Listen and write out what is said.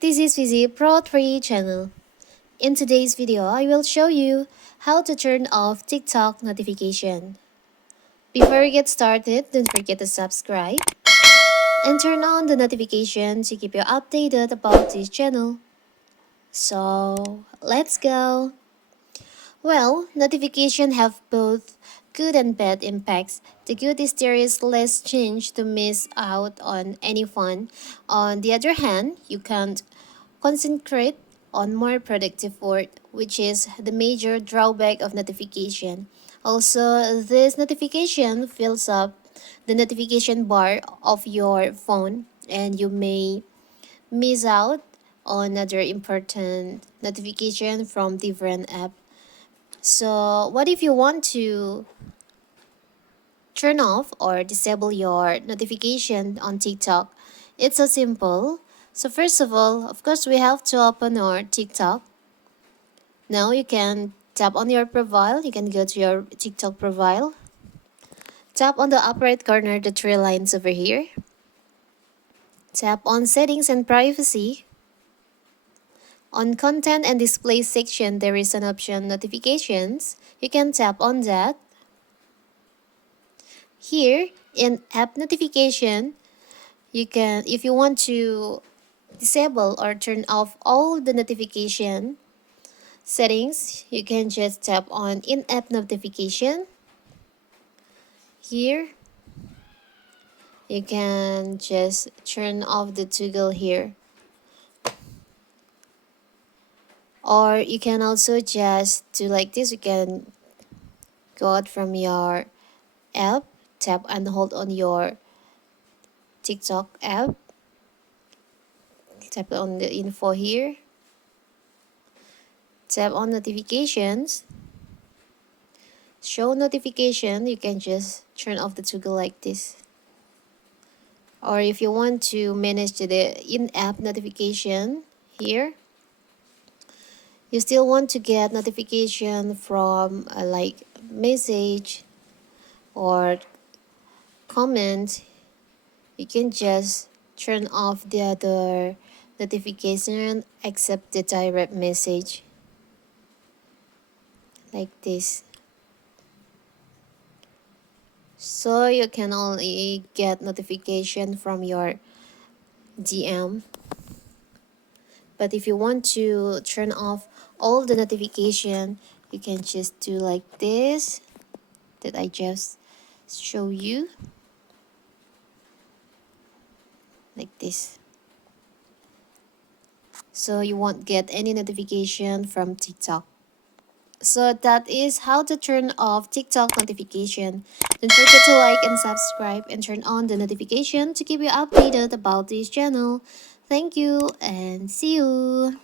This is Fizi Pro 3 channel. In today's video, I will show you how to turn off TikTok notification. Before we get started, don't forget to subscribe and turn on the notification to keep you updated about this channel. So, let's go. Well, notifications have both good and bad impacts. The good is there is less chance to miss out on any fun. On the other hand, you can't concentrate on more productive work, which is the major drawback of notification. Also, this notification fills up the notification bar of your phone, and you may miss out on other important notification from different app. So, what if you want to turn off or disable your notification on TikTok? It's so simple. So first of all, of course, we have to open our TikTok. Now you can tap on your profile. You can go to your TikTok profile. Tap on the upper right corner, the three lines over here. Tap on settings and privacy. On content and display section, there is an option notifications. You can tap on that. Here in app notification, you can, if you want to disable or turn off all the notification settings, you can just tap on in-app notification. Here, you can just turn off the toggle here. Or you can also just do like this. You can go out from your app, tap and hold on your TikTok app. Tap on the info here. Tap on notifications. Show notification. You can just turn off the toggle like this. Or if you want to manage the in-app notification here, you still want to get notification from like message or comment, you can just turn off the other notification except the direct message like this. So you can only get notification from your DM. But if you want to turn off all the notification, you can just do like this that I just show you. Like this. So you won't get any notification from TikTok. So that is how to turn off TikTok notification. Don't forget to like and subscribe and turn on the notification to keep you updated about this channel. Thank you and see you.